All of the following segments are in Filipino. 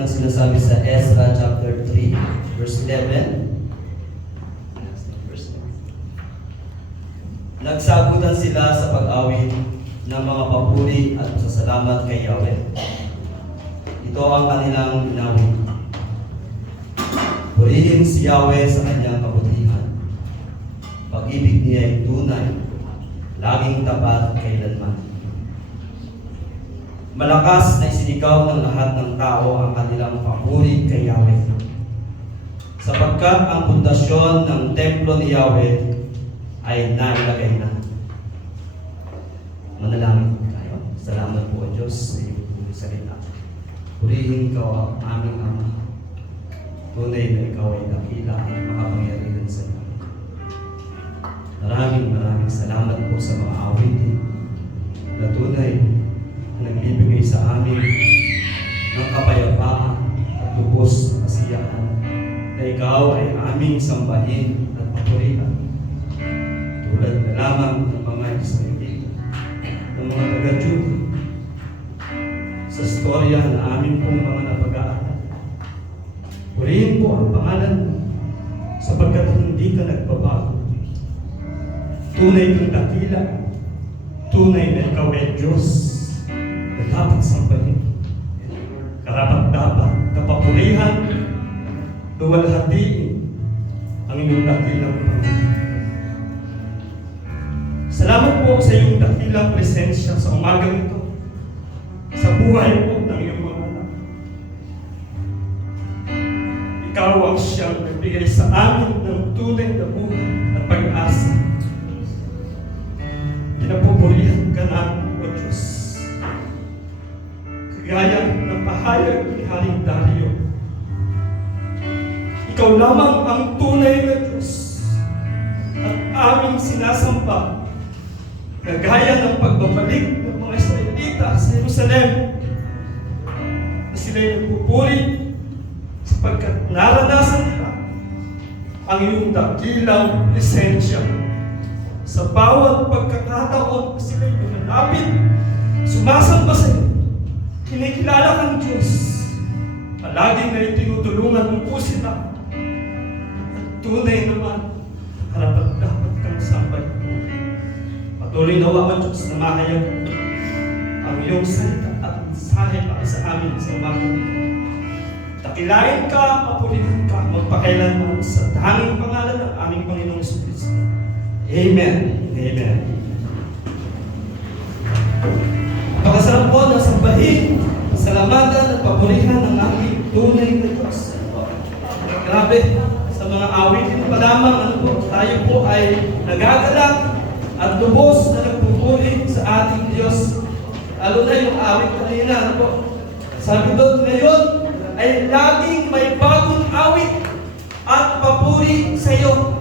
Ang sinasabi sa Ezra chapter 3, verse 11. Nagsagutan sila sa pag-awit ng mga papuri at pasasalamat kay Yahweh. Ito ang kanilang inawit. Purihin si Yahweh sa kanyang kabutihan. Pag-ibig niya ay tunay, laging tapat kailanman. Malakas na isinigaw ng lahat ng tao ang kanilang papuri kay Yahweh. Sapagkat ang pundasyon ng templo ni Yahweh ay nailagay na. Manalangin tayo. Salamat po, Diyos, sa iyong pong salita. Purihin ka, aming Ama. Tunay na ikaw ay dakila at makapangyarihan sa iyo. Maraming salamat po sa mga awitin na tunay na nagbibigay sa amin ng kapayapaan at lubos na kasiyahan na ikaw ay aming sambahin at papurihan. Tulad na lamang ng mga Israelita, ng mga taga-Juda, sa storya na amin pong mga napag-aaral. Purihin po ang pangalan mo, sapagkat hindi ka nagbabago. Tunay kang dakila, tunay na ikaw ay Diyos na dapat sambahin. Karapat-dapat, kapapurihan, luwalhatiin ang inyong dakilang Panginoon. Salamat po sa iyong dakilang presensya sa umagang ito, sa buhay po ng iyong mga anak. Ikaw ang siyang nagbigay sa amin ng tunay na buhay at pag-asa. Pinapupurihan ka namin, O Diyos. Kagaya ng pahayag ni Haring Dario, ikaw lamang ang tunay na Diyos at aming sinasamba. Kagaya ng pagbabalik ng mga Israelita sa Jerusalem na sila'y nagpupuri sapagkat naranasan nila ang iyong dakilang esensya. Sa bawat pagkakataon na sila'y lumalapit, sumasamba sa iyo, kinikilala kang Diyos. Palaging na itinutulungan mo po sila. At tunay naman, karapat-dapat kang sambay. Patuloy nawa ang Diyos na mahayag ang iyong salita at mensahe para sa amin sa umaga. Dakilain ka, papurihan ka, magpakailanman sa tanging pangalan ng aming Panginoong Jesucristo. Amen. Amen. Napakasarap po na sambahin, salamatan at papurihan ng aming tunay na Diyos. Grabe, sa mga awitin pa lamang, tayo po ay nagagalak at lubos na nagpupuri sa ating Diyos. Lalo na yung awit kanina, sabi doon, ngayon ay laging may bagong awit at papuri sa iyo.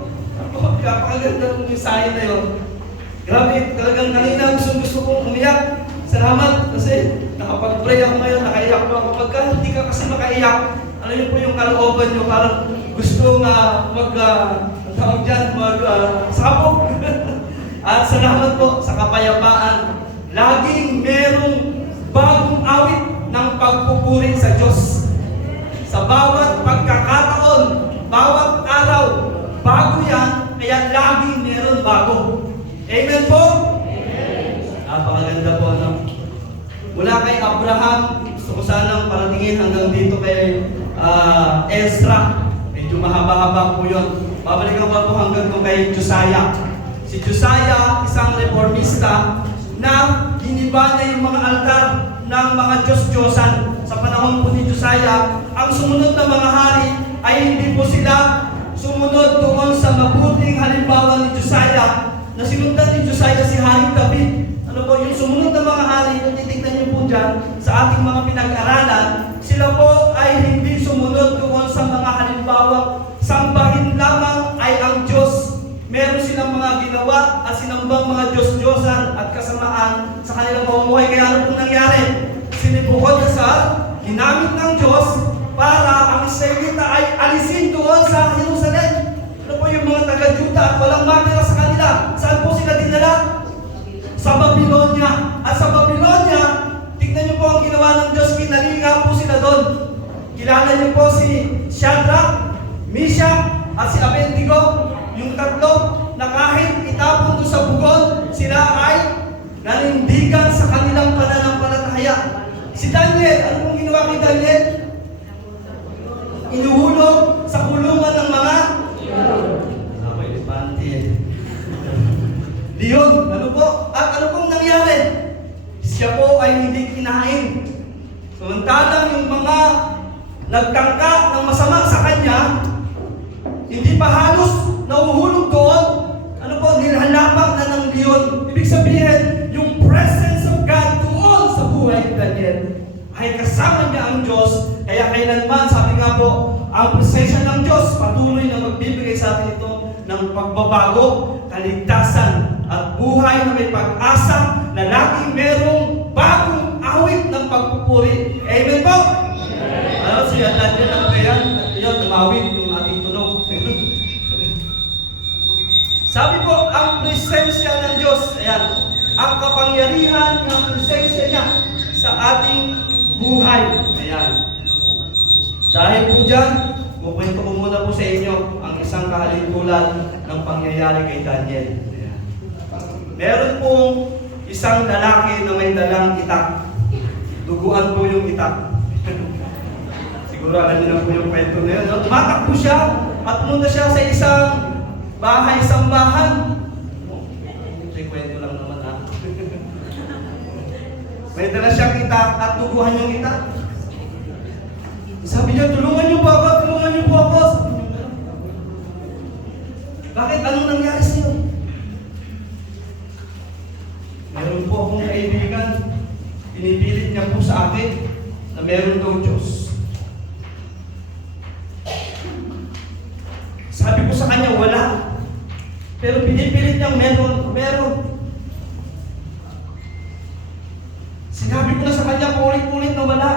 Kapakaganda ng mensahe na yun. Grabe, talagang kanina gusto kong umiyak. Salamat kasi nakapag-pray ako ngayon, nakaiyak po ako. Pagka hindi ka kasi makaiyak, ano yun po yung kalooban nyo, parang gusto nga sabog. At salamat po sa kapayapaan. Laging merong bagong awit ng pagpupuri sa Diyos. Sa bawat pagkakataon, bawat araw, bago yan, kaya laging meron bago. Amen po? Amen. Napakaganda po. Mula kay Abraham, gusto ko sanang paratingin hanggang dito kay Ezra. Medyo mahaba-haba po yun. Babalikan pa po hanggang kay Josiah. Si Josiah, isang reformista na giniba niya yung mga altar ng mga Diyos-Diyosan. Sa panahon po ni Josiah, ang sumunod na mga hari ay hindi po sila sumunod tungkol sa mabuting halimbawa ni Josiah na sinundan ni Josiah si Haring David. Ano po, yung sumunod na mga hari, kung titignan niyo po dyan sa ating mga pinag-aralan, sila po ay hindi sumunod tungkol sa mga halimbawa. Sambahin lamang ay ang Diyos. Meron silang mga ginawa at sinambang mga Diyos-Diyosan at kasamaan sa kanilang pamumuhay. Kaya ano pong nangyari? Sinibukadnezar, ginamit ng Diyos para ang Israelita ay alisin doon sa Jerusalem. Ano po yung mga taga-Juda at walang matira sa kanila? Saan po sila dinala? Sa Babylonia. At sa Babylonia, tignan niyo po ang ginawa ng Diyos, kinalinga po sila doon. Naalala niyo po si Shadrach, Meshach, at si Abednego, yung tatlo na kahit itapon doon sa bugod, sila ay nanindigan sa kanilang pananampalataya. Si Daniel, ano pong ginawa kay Daniel? Inuhulog sa kulungan ng mga Leon, ano po? At ano pong nangyari? Siya po ay hindi kinain. Samantalang yung mga nagtangka ng masama sa kanya, hindi pa halos nauhulog doon. Ano po? Nilhalapang na ng leon. Ibig sabihin, yung presence of God doon sa buhay ni Daniel ay kasama niya ang Diyos. Kaya kailanman, sabi nga po, ang presensya ng Diyos patuloy na magbibigay sa atin ito ng pagbabago, kaligtasan, at buhay na may pag-asa na laging merong bagong awit ng pagpupuri. Amen po? Ano siya, Daniel ang prayan, at yun, tumawid yung ating tunog. Sabi po, ang presensya ng Diyos, ayan, ang kapangyarihan ng presensya niya sa ating buhay. Ayan. Dahil po dyan, kukwento ko muna po sa inyo ang isang kahalintulad ng pangyayari kay Daniel. Ayan. Meron pong isang lalaki na may dalang itak. Duguan po yung itak. Siguro alam niyo na po yung kwento na yun. Tumatakbo siya at pumunta siya sa isang bahay, sambahan. Ito'y kwento lang naman ha. May dala siyang itak at duguhan yung itak. Sabi niya, tulungan niyo po ako, tulungan niyo po ako. Sabi niya, bakit? Anong nangyari sa iyo? Meron po akong kaibigan, pinipilit niya po sa akin na meron daw Diyos. Sabi ko sa kanya, wala. Pero pinipilit niyang meron. Sinabi ko na sa kanya, paulit-ulit na wala.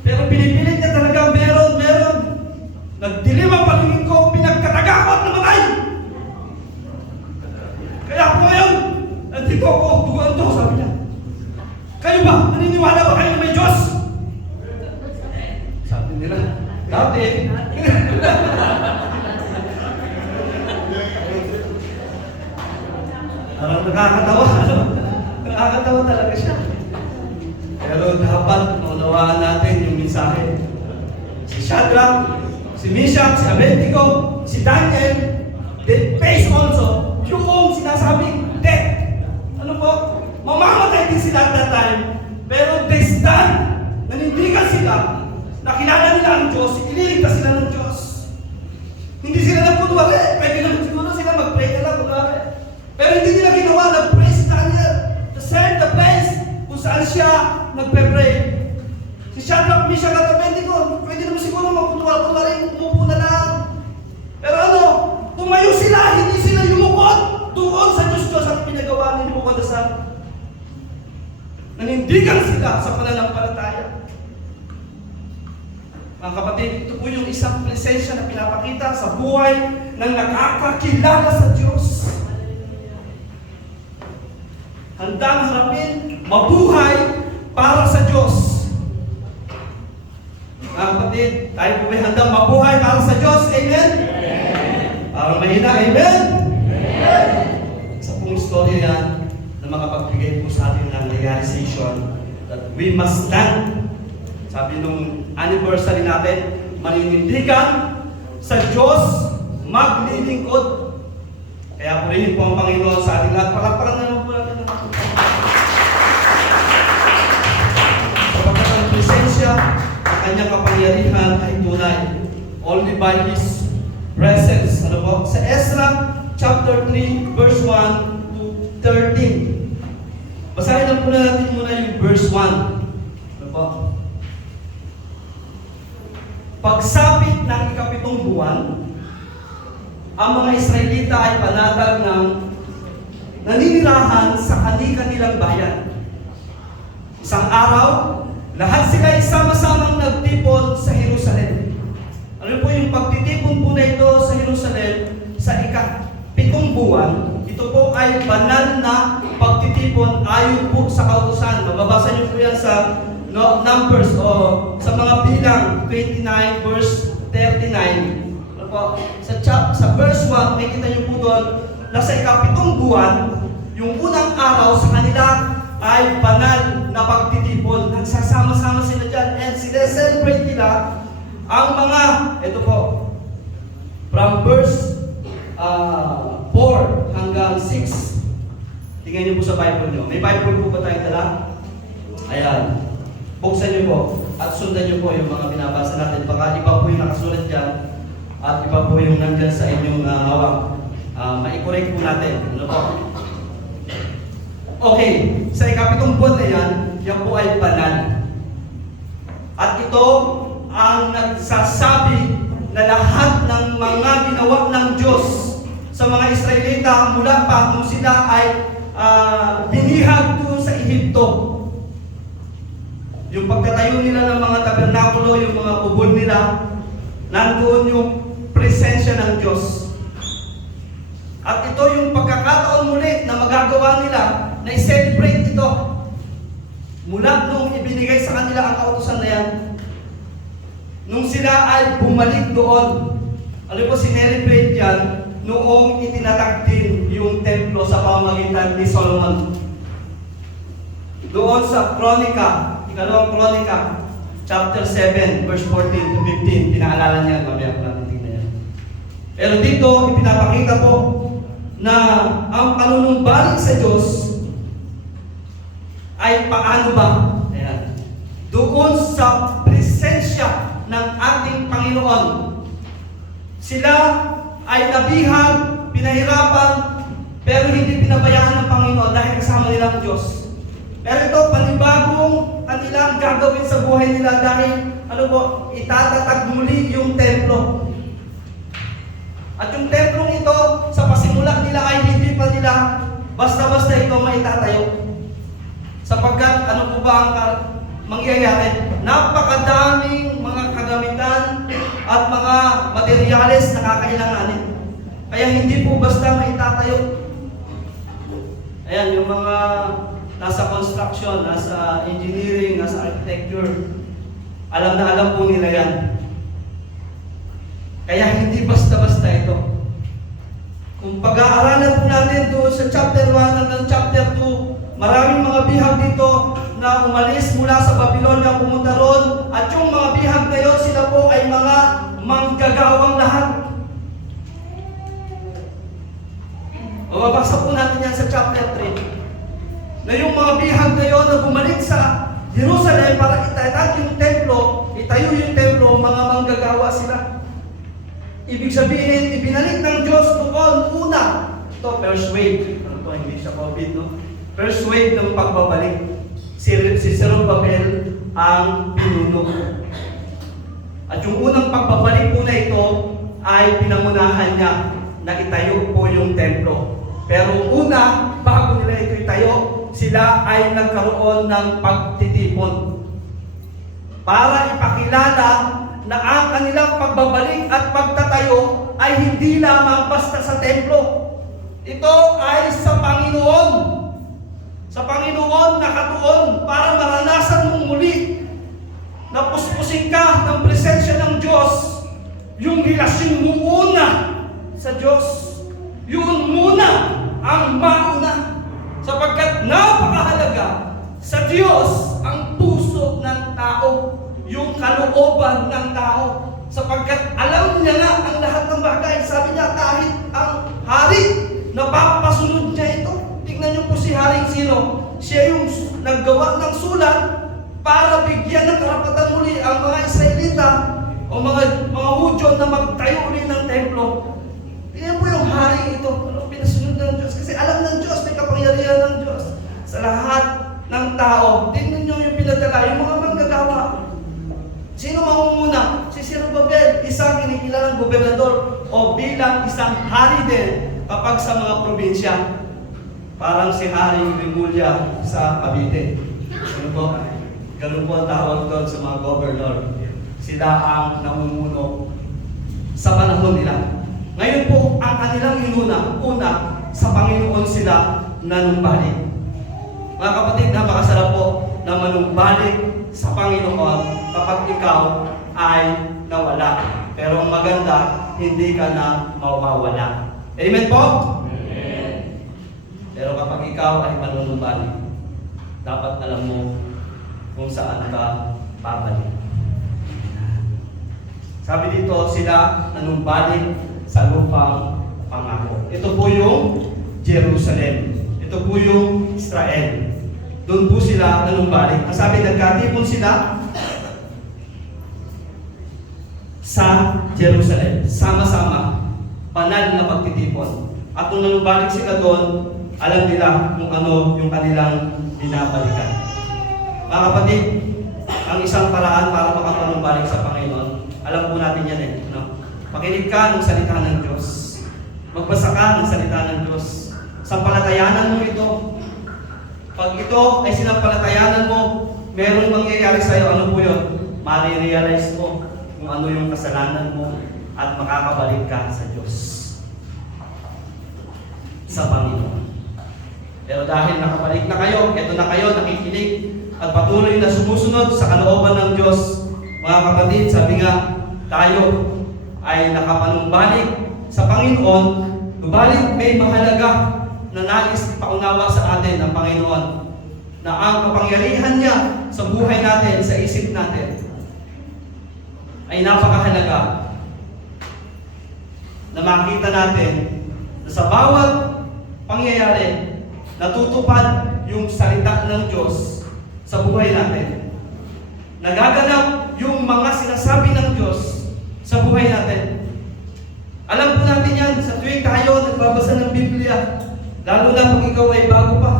Pero pinipilit niya talaga, meron. Nagdilim ang paningin ko, pinagkataga ko at namatay. Kaya po ngayon, nandito ako, duguan to, sabi niya. Kayo ba? Naniniwala ba kayo na may Diyos? Sabi nila, dati. Parang nakakatawa. Nakakatawa talaga siya. Pero dapat maunawaan natin yung mensahe. Si Shadrach, si Meshach, si Abednego, si Daniel, they face also yung sinasabing death. Ano po? Mamamatay din sila at that time. Pero they stand, nanindigan sila, nakilala nila ang Diyos, iniligtas sila ng Diyos. Hindi sila nagkunwari. Pwede naman siguro sila mag-pray na lang, kunwari. Pero hindi nila ginawa, nag-pray si Daniel to serve the place kung saan siya nagpe-pray. Si Shadrach, Meshach at Abednego, pwede naman siguro magkunwari, umupo na lang. Pero ano, tumayo sila, hindi sila yumukot doon sa Diyos at pinagawa ni Nebukadnezar. Nanindigan sila sa pananampalataya. Mga kapatid, ito po yung isang presensya na pinapakita sa buhay ng nakakakilala sa Diyos. Handang harapin, mabuhay para sa Diyos. Mga kapatid, tayo po may handang mabuhay para sa Diyos. Amen? Parang mahina, amen? Sa pong istorya yan na makapagbigay po sa atin ng realization that we must stand. Sabi nung anniversary natin, maninindigan sa Diyos, maglilingkod. Kaya purihin po ang Panginoon sa ating lahat. Palakpakan na naman po natin ng sapagkat ang presensya, ang kanyang kapangyarihan ay tunay. Only by His presence. Ano po? Sa Ezra chapter 3, verse 1 to 13. Basahin lang po natin muna yung verse 1. Ano po? Pagsapit ng ikapitong buwan, ang mga Israelita ay panatag ng naninirahan sa kanilang bayan. Isang araw, lahat sila ay sama-samang nagtipon sa Jerusalem. Ano po yung pagtitipon po na ito sa Jerusalem sa ikapitong buwan? Ito po ay banal na pagtitipon ayon po sa kautusan. Mababasa niyo po yan sa Numbers o sa mga bilang 29 verse 39. Ano po? Sa verse 1, makikita niyo po doon na sa ikapitong buwan, yung unang araw sa kanila ay banal na pagtitipon. Nagsasama-sama sila dyan and sila-celebrate nila ang mga, ito po, from verse 4 hanggang 6. Tingnan niyo po sa Bible niyo. May Bible po ba tayong dala? Ayan. Buksan niyo po at sundan niyo po yung mga binabasa natin. Baka iba po yung nakasulat dyan at iba po yung nandyan sa inyong hawak. Ma-correct po natin. Ano po? Okay. Sa ikapitong buwan na yan po ay banal. At ito ang nagsasabi na lahat ng mga ginawa ng Diyos sa mga Israelita mula pa nung sila ay binihag doon sa Ehipto. Yung pagtatayo nila ng mga tabernakulo, yung mga kubol nila, nandoon yung presensya ng Diyos. At ito yung pagkakataon muli na magagawa nila na i-celebrate ito. Mula nung ibinigay sa kanila ang kautusan na yan, nung sila ay bumalik doon, ano po sinelebrate yan, noong itinatag din yung templo sa pamamagitan ni Solomon. Doon sa Kronika, ikalawang Kronika, chapter 7, verse 14 to 15, pinaalala niya, mamaya po natin tingnan yan. Pero dito, ipinapakita po na ang panunumbalik sa Diyos ay paano ba? Ayan. Doon sa presensya ng ating Panginoon. Sila ay nabihag, pinahirapan, pero hindi pinabayaan ng Panginoon dahil kasama nila ang Diyos. Pero ito, panibagong kanilang gagawin sa buhay nila dahil, itatatag muli yung templo. At yung templong ito, sa pasimula nila ay hindi pa nila basta-basta ito maitatayo. Sapagkat, ano po ba ang mangyayari? Napakadaming mga kagamitan at mga materyales na kakailanganin. Kaya hindi po basta maitatayo. Ayan, yung mga nasa construction, nasa engineering, nasa architecture, alam na alam po nila yan. Kaya hindi basta-basta ito. Kung pag-aaralan po natin doon sa chapter 1 hanggang chapter 2, maraming mga bihag dito na umalis mula sa Babylonia, pumunta ron, at yung mga bihag na yun, sila po ay mga manggagawang lahat. Mababasa po natin yan sa chapter 3. Na yung mga bihag na yun na bumalik sa Jerusalem para itatag yung templo, itayo yung templo, mga manggagawa sila. Ibig sabihin, ibinalik ng Diyos doon una. Ito, first wave. Ano to, hindi siya COVID, no? First wave ng pagbabalik. Si Zerubbabel ang pinuno. At yung unang pagbabalik po na ito ay pinangunahan niya na itayo po yung templo. Pero una, bago nila ito itayo, sila ay nagkaroon ng pagtitipon. Para ipakilala na ang kanilang pagbabalik at pagtatayo ay hindi lamang basta sa templo. Ito ay sa Panginoon. Sa Panginoon nakatuon para maranasan mong muli na puspusin ka ng presensya ng Diyos. Yung relasyon mo una sa Diyos. Yun muna ang mauna. Sapagkat napakahalaga sa Diyos ang puso ng tao. Yung kalooban ng tao. Sapagkat alam niya na ang lahat ng bagay. Sabi niya, kahit ang hari, napapasunod niya ito. Tingnan niyo po si Haring Sino. Siya yung naggawa ng sulat para bigyan ng karapatan muli ang mga Israelita o mga Hudyo na magtayo uli ng templo. Tingnan po yung hari ito. Ano pinasunod ng Diyos? Kasi alam ng Diyos, may kapangyarihan ng Diyos sa lahat ng tao. Tingnan niyo yung pinadala, yung mga manggagawa. Sino mangunguna? Si Zerubbabel, isang kinikilalang gobernador o bilang isang hari din kapag sa mga probinsya. Parang si Haring Rimulya sa Cavite. Ganun po? Ganun po ang tawag doon sa mga governor. Sila ang namumuno sa panahon nila. Ngayon po, ang kanilang una, sa Panginoon sila nanumbalik. Mga kapatid, napakasarap po na manumbalik sa Panginoon kapag ikaw ay nawala. Pero ang maganda, hindi ka na mawawala. Amen po? Amen. Pero kapag ikaw ay manunumbalik, dapat alam mo kung saan ka babalik. Sabi dito, sila nanumbalik sa lupang pangako. Ito po yung Jerusalem. Ito po yung Israel. Doon po sila nanumbalik. Ang sabi, nagkatipon sila sa Jerusalem. Sama-sama. Banal na pagtitipon. At nung nanumbalik sila doon, alam nila kung ano yung kanilang binabalikan. Mga kapatid, ang isang paraan para makapanumbalik sa Panginoon, alam po natin yan eh. No? Makinig ka ng salita ng Diyos. Magbasa ka ng salita ng Diyos. Sampalatayanan mo ito. Pag ito ay sinampalatayanan mo, merong mangyayari sa'yo, ano po yun? Marirealize mo kung ano yung kasalanan mo at makakabalik ka sa Diyos. Sa Panginoon. Pero dahil nakabalik na kayo, eto na kayo, nakikinig, at patuloy na sumusunod sa kalooban ng Diyos, mga kapatid, sabi nga, tayo ay nakapanumbalik sa Panginoon, nubalik may mahalaga na nais paunawa sa atin ng Panginoon na ang kapangyarihan niya sa buhay natin, sa isip natin ay napakahalaga na makita natin na sa bawat pangyayari natutupad yung salita ng Diyos sa buhay natin. Nagaganap yung mga sinasabi ng Diyos sa buhay natin. Alam po natin yan sa tuwing tayo nagbabasa ng Biblia. Lalo na pag ikaw ay bago pa,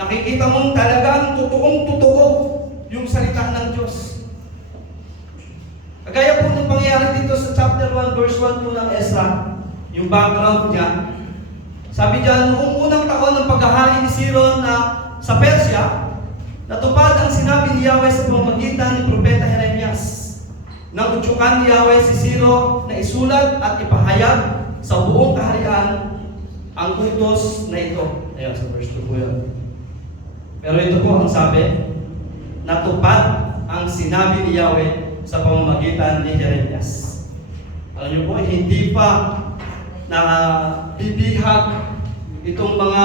nakikita mong talagang totoong-totoo yung salita ng Diyos. Kagaya po ng pangyayari dito sa chapter 1, verse 1 po ng Ezra, yung background niya. Sabi diyan, noong unang taon ng paghahari ni Ciro na sa Persia, natupad ang sinabi ni Yahweh sa pamamagitan ni Propeta Jeremias. Nang utyukan ni Yahweh si Ciro na isulat at ipahayag sa buong kaharian ang utos na ito. Ayan, sa verse 2 po yun. Pero ito po ang sabi, natupad ang sinabi ni Yahweh sa pamamagitan ni Jeremias. Alam niyo po, hindi pa bibihag itong mga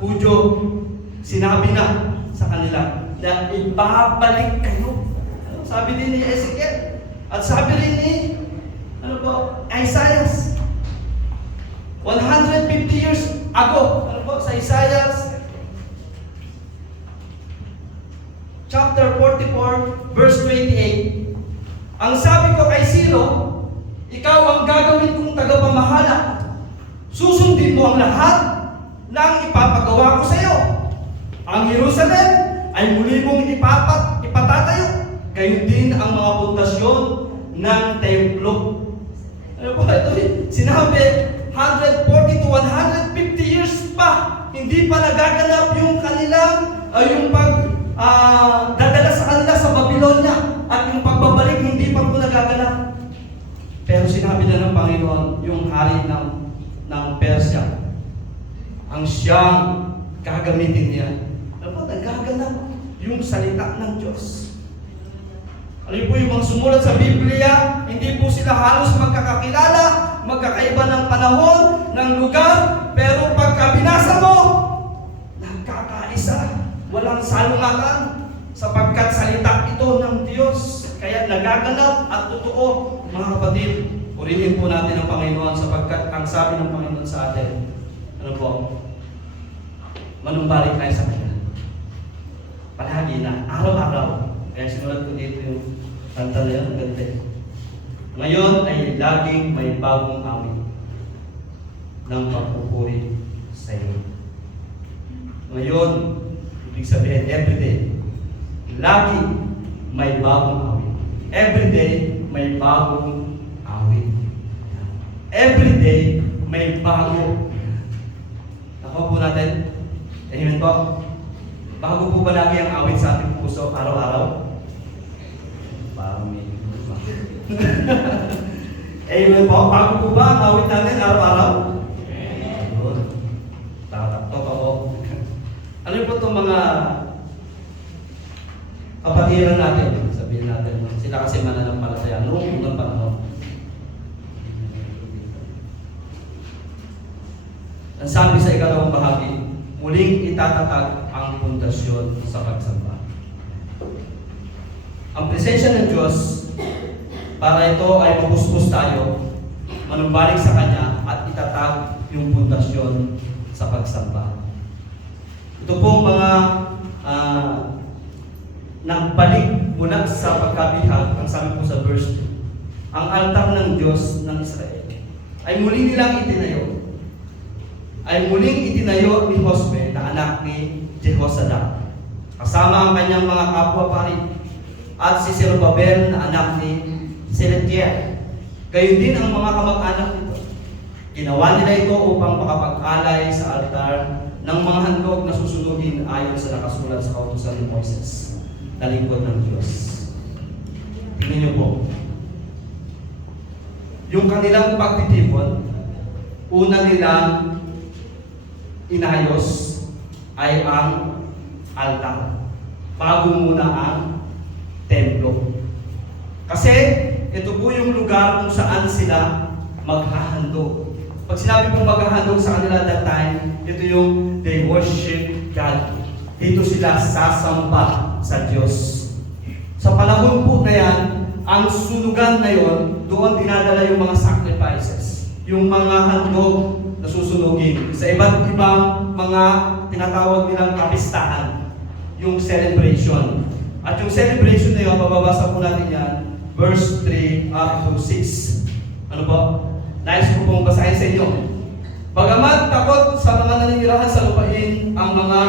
Hudyo, sinabi na sa kanila na ibabalik kayo. Sabi din ni Ezekiel. At sabi rin ni Isaiah. 150 years ago, sa Isaiah chapter 44, verse 28, ang sabi ko kay Ciro, ikaw ang gagawin kong tagapamahala. Susundin mo ang lahat ng ipapagawa ko sa iyo. Ang Jerusalem ay muli mong ipatatayo. Gayon din ang mga pundasyon ng templo. Ano po ito? Sinabi, 140 to 150 years pa, hindi pa nagaganap yung kanilang, yung dadala sa kanila sa Babylonia, at yung pagbabalik hindi pa po nagaganap. Pero sinabi na ng Panginoon, yung hari ng Persia, ang siyang gagamitin niya. Ano po, nagaganap yung salita ng Diyos. Ano po yung mga sumulat sa Biblia, hindi po sila halos magkakakilala, magkakaiba ng panahon, ng lugar, pero pagka binasa mo, nagkakaisa, walang salungatan, sapagkat salita ito ng Diyos. Kaya nagaganap at totoo, mga kapatid, purihin po natin ang Panginoon sapagkat ang sabi ng Panginoon sa atin, ano po, manumbalik tayo sa Kanya. Palagi na, araw-araw. Kaya sinulat ko dito yung kanta na yun, ganda. Ngayon ay laging may bagong awit ng pagpupuri sa iyo. Ngayon, ibig sabihin, everyday, lagi may bagong awit. Everyday, may bagong awit. Everyday, may bago. Ako po natin, amen po. Bago po ba lagi ang awit sa ating puso araw-araw? Parang may amen po. Bago po ba ang awit natin araw-araw? Amen. Totoo. Ano po itong mga kapatiran natin? Sabihin natin pananampalataya noong unang panahon. Ang sabi sa ikalawang bahagi, muling itatatag ang pundasyon sa pagsamba. Ang presensya ng Diyos, para ito ay mapuspos tayo, manumbalik sa Kanya at itatag yung pundasyon sa pagsamba. Ito pong mga nagbalik mula sa pagkabihag, ang sabi po sa verse 2, ang altar ng Diyos ng Israel ay muli nilang itinayo. Ay muling itinayo ni Josue na anak ni Jehozadak, kasama ang kanyang mga kapwa-pari, at si Zerubbabel na anak ni Sealtiel. Gayon din ang mga kamag-anak nito. Ginawa nila ito upang makapag-alay sa altar ng mga handog na susunugin ayon sa nakasulat sa kautusan ni Moses, na lingkod ng Diyos. Tingnan niyo po. Yung kanilang pagtitipon, una nilang inayos ay ang altar, bago muna ang templo. Kasi ito po yung lugar kung saan sila maghahandog. Pag sinabi pong maghahandog sa kanila that time, ito yung they worship God. Dito sila sasamba sa Diyos. Sa panahon po na yan, ang sunugan na yon, doon dinadala yung mga sacrifices, yung mga handog na susunugin sa iba't ibang mga tinatawag nilang kapistahan, yung celebration. At yung celebration na yun, mababasa po natin yan, verse 3 up to 6. Ano po? Nais ko pong basahin sa inyo. Bagamat takot sa mga naninirahan sa lupain ang mga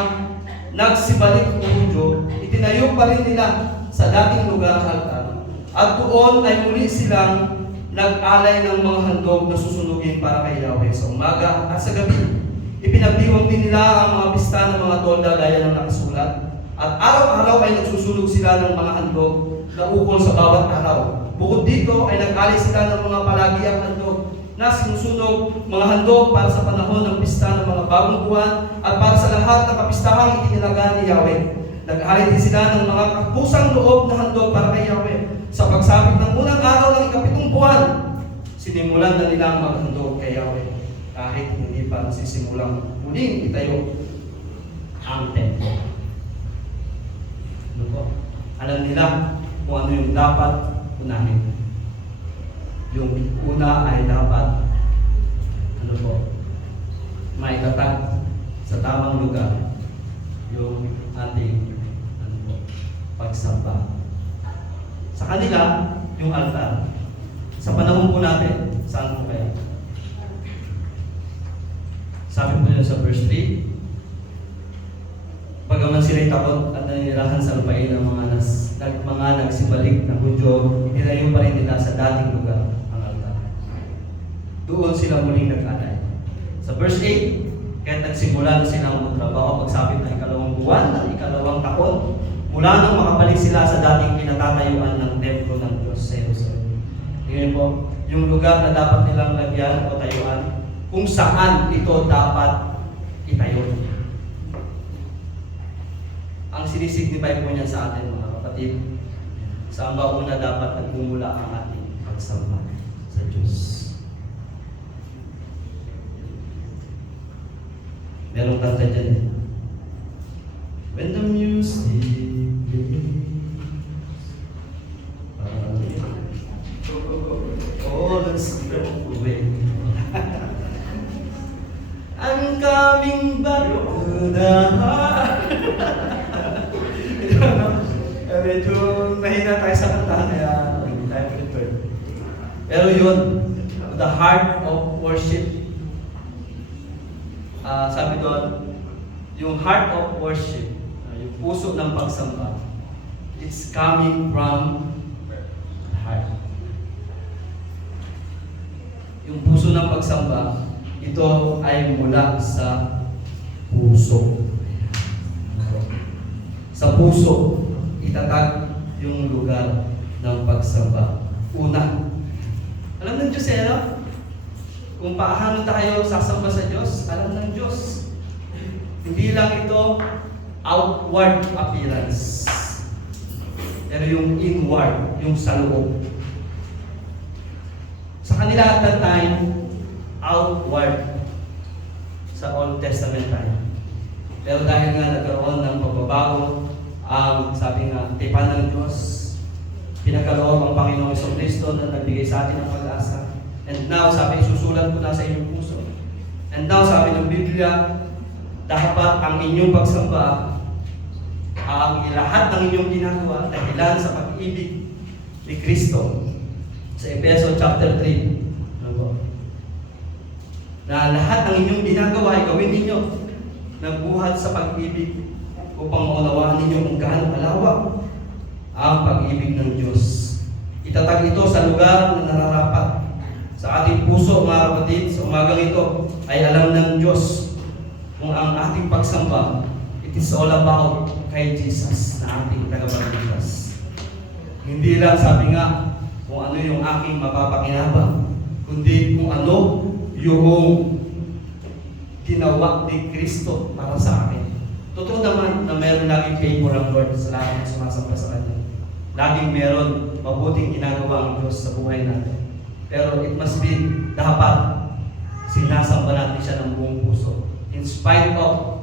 nagsibalik o Hudyo, itinayo pa rin nila sa dating lugar ang altar. At doon ay muli silang nag-alay ng mga handog na susunugin para kay Yahweh sa umaga at sa gabi. Ipinagdiwang din nila ang mga pista ng mga tolda gaya ng nakasulat. At araw-araw ay nagsusunog sila ng mga handog na ukol sa bawat araw. Bukod dito ay nag-alay sila ng mga palagiang handog na sinusunog, mga handog para sa panahon ng pista ng mga bagong buwan at para sa lahat ng kapistahang itinilaga ni Yahweh. Nag-alay din sila ng mga kapusang loob na handog para kay Yahweh. Sa pagsapit ng unang araw ng ikapitong buwan, sinimulan na nilang maghandog kay Yahweh kahit hindi pa nasisimulang muling itayo ang templo. Ano po? Alam nila kung ano yung dapat unahin. Yung una ay dapat ano po, maitatag sa tamang lugar yung ating ano po, pagsamba. Sa kanila, yung altar. Sa panahon po natin, saan po kaya? Sabi po yun sa verse 3, bagaman sila'y takot at naninirahan sa lupain ng mga nagsibalik ng Hudyo, itinayo pa rin nila sa dating lugar ang altar. Doon sila muling nag-alay. Sa verse 8, kahit nagsimula na silang magtrabaho pagsapit ng ikalawang buwan, ng ikalawang taon, mula nang makabalik sila sa dating pinatatayuan ng templo ng Diyos sa Jerusalem. Ngayon po, yung lugar na dapat nilang lagyan o tayuan, kung saan ito dapat itayo. Ang sinisignify po niya sa atin mga kapatid, saan ba una dapat nagmumula ang ating pagsamba sa Diyos? Merong kanta dyan eh. When the music plays, all the stress away. I'm coming back to the heart. Ito ano? Medyo mahina tayo sa kantahan kaya hindi tayo prepared. Pero yun, the heart of worship. Sabi doon, yung heart of worship, yung puso ng pagsamba, it's coming from the heart. Yung puso ng pagsamba, ito ay mula sa puso. Sa puso, itatag yung lugar ng pagsamba. Una, alam ng Diyos eh, no? Kung paano tayo sasamba sa Diyos, alam ng Diyos. Hindi lang ito outward appearance. Pero yung inward, yung sa loob. Sa kanila at that time, outward sa Old Testament time. Pero dahil nga nagkaroon ng pagbabago, ang sabi nga, tipan ng Diyos, pinagkaloob ang Panginoong Jesucristo na nagbigay sa atin ng pag-asa. And now, sabi, susulat ko na sa inyong puso. And now, sabi ng Biblia, dapat ang inyong pagsamba, ang lahat ng inyong ginagawa, dahilan sa pag-ibig ni Kristo. Sa Efeso chapter 3, na lahat ng inyong ginagawa ay gawin ninyo nagbuhat sa pag-ibig upang maunawaan ninyo kung gaano kalawak ang pag-ibig ng Diyos. Itatag ito sa lugar na nararapat sa ating puso, mga kapatid. Sa umagang ito ay alam ng Diyos kung ang ating pagsamba, it is all about kay Jesus na ating tagapagligtas. Hindi lang, sabi nga, kung ano yung aking mapapakinabang, kundi kung ano yung ginawa ni Kristo para sa akin. Totoo naman na meron laging favor ang Lord sa lahat ng sumasamba sa Kanya. Laging meron mabuting ginagawa ang Diyos sa buhay natin. Pero it must be, dapat sinasamba natin siya ng buong puso. In spite of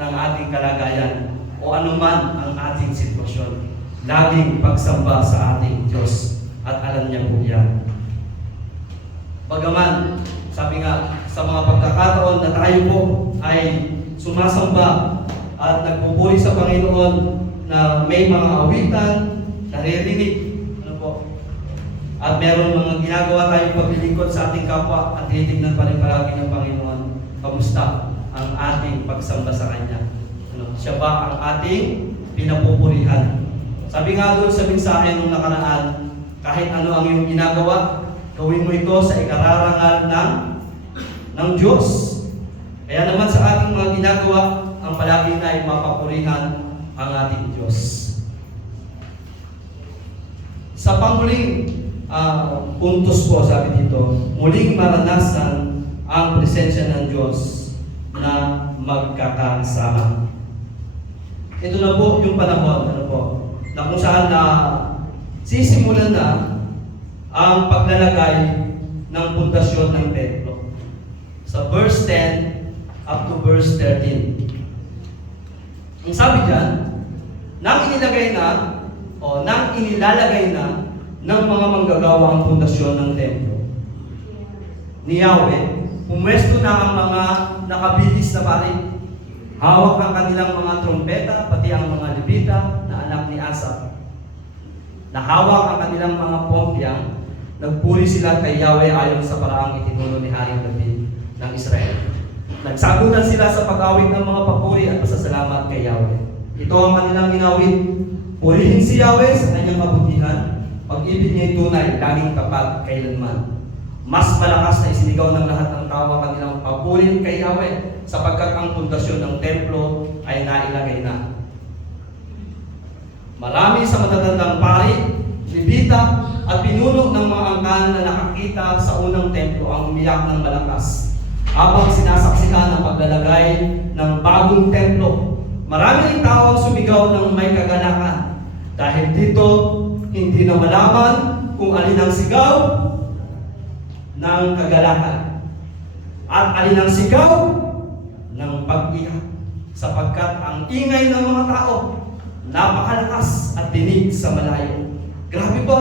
ng ating kalagayan o anuman ang ating sitwasyon. Laging pagsamba sa ating Diyos at alam niya po yan. Bagaman, sabi nga, sa mga pagkakataon na tayo po ay sumasamba at nagpupuri sa Panginoon na may mga awitan, naririnig, ano po, at meron mga ginagawa tayong paglilingkod sa ating kapwa at tinitignan pa rin palagi ng Panginoon, kamusta ang ating pagsamba sa Kanya? Ano, siya ba ang ating pinapupurihan? Sabi nga doon sa mensahe nung nakaraan, kahit ano ang iyong ginagawa, gawin mo ito sa ikararangal ng Diyos. Kaya naman sa ating mga ginagawa, ang palagi na ay mapapurihan ang ating Diyos. Sa panghuling puntos po, sabi dito, muling maranasan ang presensya ng Diyos na magkakasama. Ito na po yung panahon, ano po, na kung saan na sisimulan na ang paglalagay ng pundasyon ng templo. Sa verse 10 up to verse 13. Ang sabi dyan, nang inilalagay na ng mga manggagawa ang pundasyon ng templo ni Yahweh, pumwesto na ang mga nakabihis na pari. Hawak ang kanilang mga trompeta, pati ang mga Levita na anak ni Asaph. Nahawak ang kanilang mga pompyang, nagpuri sila kay Yahweh ayon sa paraang itinuno ni Haring David ng Israel. Nagsagutan sila sa pag-awit ng mga papuri at pasasalamat kay Yahweh. Ito ang kanilang ginawit. Purihin si Yahweh sa kanyang kabutihan. Pag-ibig niya tunay, laging tapat kailanman. Mas malakas na isinigaw ng lahat ng tao ang kanilang papuri kay Yahweh sapagkat ang pundasyon ng templo ay nailagay na. Marami sa matatandang pari, Levita, at pinuno ng mga angkan na nakakita sa unang templo ang umiyak ng malakas habang sinasaksihan ang paglalagay ng bagong templo. Marami ring tao ang sumigaw ng may kagalakan. Dahil dito, hindi na malaman kung alin ang sigaw ng kagalakan at alin ang sigaw ng pag-iyak, sapagkat ang ingay ng mga tao napakalakas at dinig sa malayo. Grabe po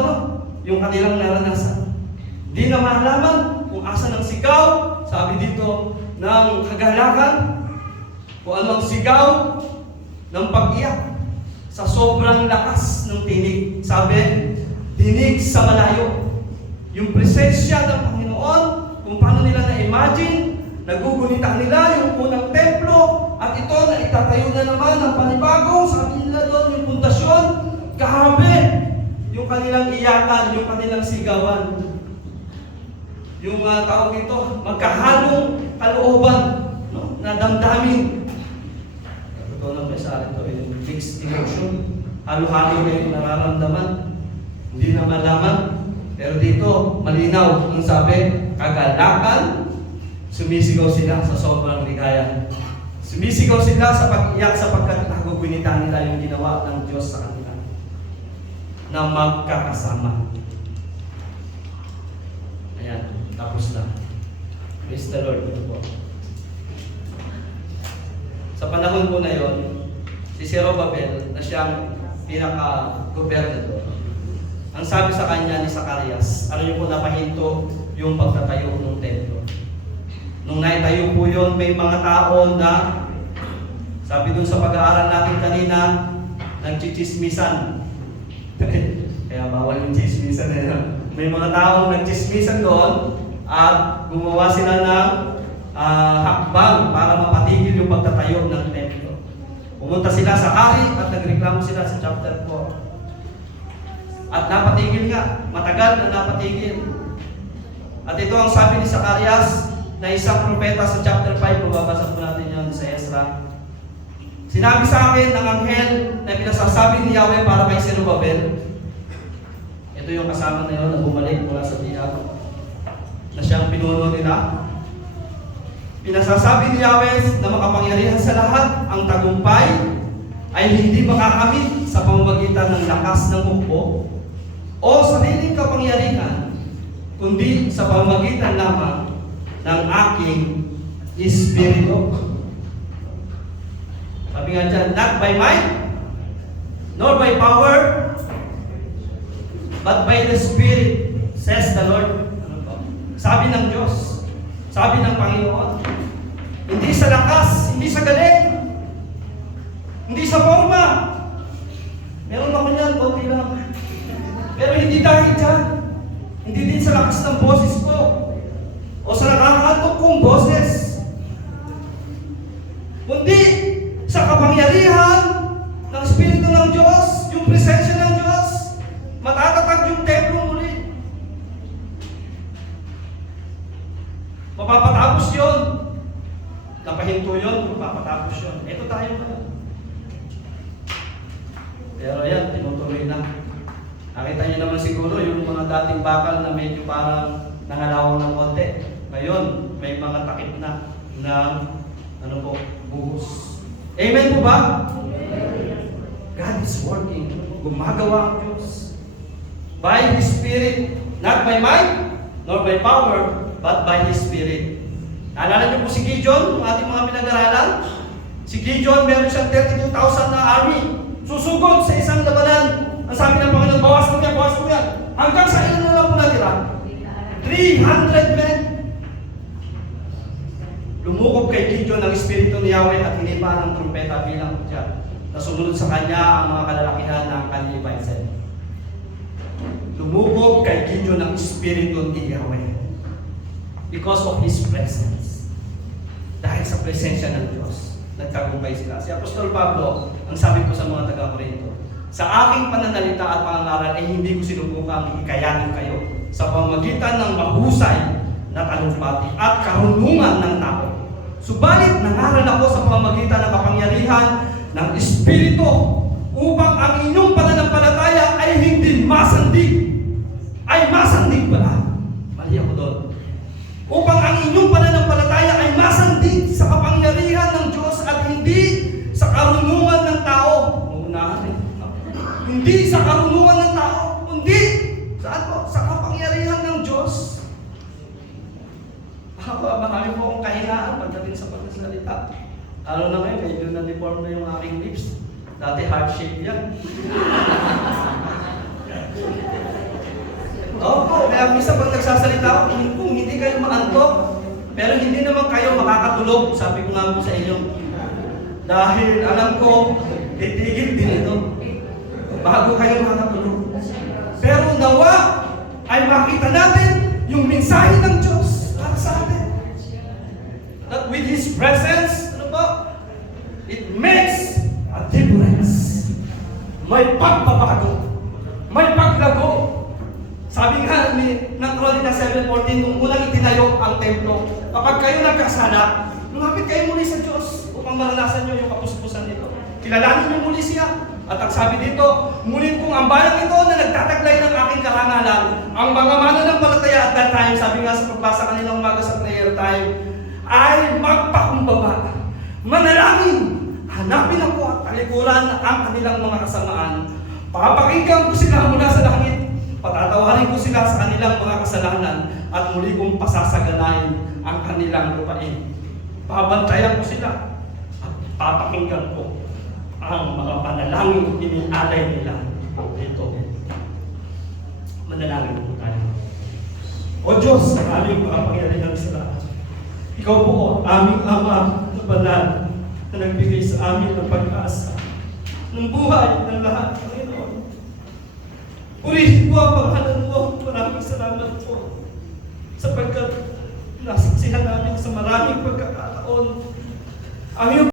yung kanilang naranasan. Di na malaman kung asan ang sigaw, sabi dito, ng kagalakan, kung ano ang sigaw ng pag-iyak sa sobrang lakas ng tinig. Sabi, dinig sa malayo. Yung presensya ng Panginoon, kung paano nila na-imagine, nagugunita nila yung unang templo, at ito na itatayo na naman ng panibago, sabi nila doon yung pundasyon, grabe! Yung kanilang iyakan, yung kanilang sigawan. Yung tawag ito, magkahalong kalooban, no? Na damdamin. Ito na may sa akin ito, yung mixed emotion. Halo-halo na yung nararamdaman. Hindi na malaman. Pero dito, malinaw. Ang sabi, kagalakan, sumisigaw sila sa sobrang ligaya. Sumisigaw sila sa pag-iyak sapagkat nagugunita nila yung ginawa ng Diyos sa kanila na magkakasama. Ayan, tapos na. Praise the Lord. Ito po. Sa panahon po na yon, si Zerubbabel na siyang pinaka-gobernador, ang sabi sa kanya ni Zacarias, ano yung po napahinto yung pagtatayo ng templo. Nung naitayo po yun, may mga tao na, sabi dun sa pag-aaral natin kanina, nagchichismisan. Kaya bawal yung chismisan eh. May mga taong nagchismisan doon at gumawa sila ng hakbang para mapatigil yung pagtatayo ng templo. Pumunta sila sa hari at nagreklamo sila sa chapter 4. At napatigil nga, matagal na napatigil. At ito ang sabi ni Zacarias na isang propeta sa chapter 5, mababasa po natin yun sa Ezra. Sinabi sa akin ng anghel na pinasasabi ni Yahweh para kay Zerubbabel. Ito yung kasama na yun na bumalik mula sa biyag na siyang pinuno nila. Pinasasabi ni Yahweh na makapangyarihan sa lahat, ang tagumpay ay hindi makakamit sa pamamagitan ng lakas ng hukbo o sariling kapangyarihan, kundi sa pamamagitan lamang ng aking Espiritu. Sabi nga dyan, not by might, nor by power, but by the Spirit, says the Lord. Sabi ng Diyos, sabi ng Panginoon, hindi sa lakas, hindi sa galing, hindi sa forma. Meron ako niyan, konti lang. Pero hindi dahil dyan. Hindi din sa lakas ng boses ko o sa nakakaantok kong boses. Kundi sa kapangyarihan ng Espiritu ng Diyos, yung presensya ng Diyos, matatatag yung templo muli. Mapapatapos yun. Napahinto yun, mapapatapos yun. Ito tayo na. Pero yan, tinutuloy na. Nakita niyo naman siguro yung mga dating bakal na medyo parang nangalaw ng konti. Ngayon, may mga takip na ng buhos. Amen po ba? God is working. Gumagawa ang Diyos. By His Spirit, not by might, nor by power, but by His Spirit. Naalala niyo po si Gideon, yung ating mga pinag-aralan? Si Gideon, meron siyang 32,000 na army. Susugod sa isang labanan. Ang sabi ng Panginoon, bawas mo yan. Hanggang sa ilan na lang po natira? 300 men. Lumukob kay Gideon ang Espiritu ni Yahweh at hinipa ng trumpeta bilang kutya. Nasunod sa kanya ang mga kalalakihan ng kanlibaysen. Lumukob kay Gideon ang Espiritu ni Yahweh because of His presence. Dahil sa presensya ng Diyos, nagtagumpay sila. Si Apostol Pablo, ang sabi ko sa mga taga-Korinto, sa aking pananalita at pangangaral ay hindi ko sinubukang hikayatin kayo sa pamamagitan ng mahusay na talumpati at karunungan ng tao. Subalit nangaral ako sa pamamagitan ng kapangyarihan ng Espiritu upang ang inyong pananampalataya ay hindi masandig. Ay masandig pala. Mali ako doon. Upang ang inyong pananampalataya ay masandig sa kapangyarihan ng Diyos at hindi sa karunungan ng tao. Uunahan. Hindi sa karunungan ng tao, kundi saan po? Sa kapangyarihan ng Diyos. Marami po akong kahinaan pagdating sa pagkasalita. Ano na ngayon, medyo na-deform na yung aking lips. Dati heart shape yan. Opo, kaya minsan pag nagsasalita ako, kung hindi kayo maantok, pero hindi naman kayo makakatulog, sabi ko nga po sa inyo. Dahil alam ko, titigil din ito. Bago kayo makatulog. Pero nawa ay makita natin yung mensahe ng Diyos para sa atin. That with His presence, it makes a difference. May pagbabago. May paglago. Sabi nga ng Kronika 7:14, nung unang itinayo ang templo, kapag kayo nagkasala, lumapit kayo muli sa Diyos upang maranasan nyo yung kapuspusan nito. Kilalanin nyo muli siya. At ang sabi dito, ngunit kung ang bayang ito na nagtataglay ng aking karangalan, ang mga mananampalataya at that time, sabi nga sa pagbasa kanina umaga sa prayer time, ay magpakumbaba. Manalangin, hanapin ako at talikuran ang kanilang mga kasamaan. Papakinggan ko sila mula sa langit Patatawarin ko sila sa kanilang mga kasalanan at muli kong pasasaganain ang kanilang lupain. Babantayan ko sila at papakinggan ko ang mga panalangin inialay nila dito. Manalangin po tayo. O Diyos, ang aming makapangyarihan sa lahat, Ikaw po, aming Ama na banal na nagbigay sa amin ng pag-asa ng buhay ng lahat, Panginoon. Purihin po ang pangalan mo. Maraming salamat po sapagkat nasaksihan namin sa maraming pagkakataon ang iyong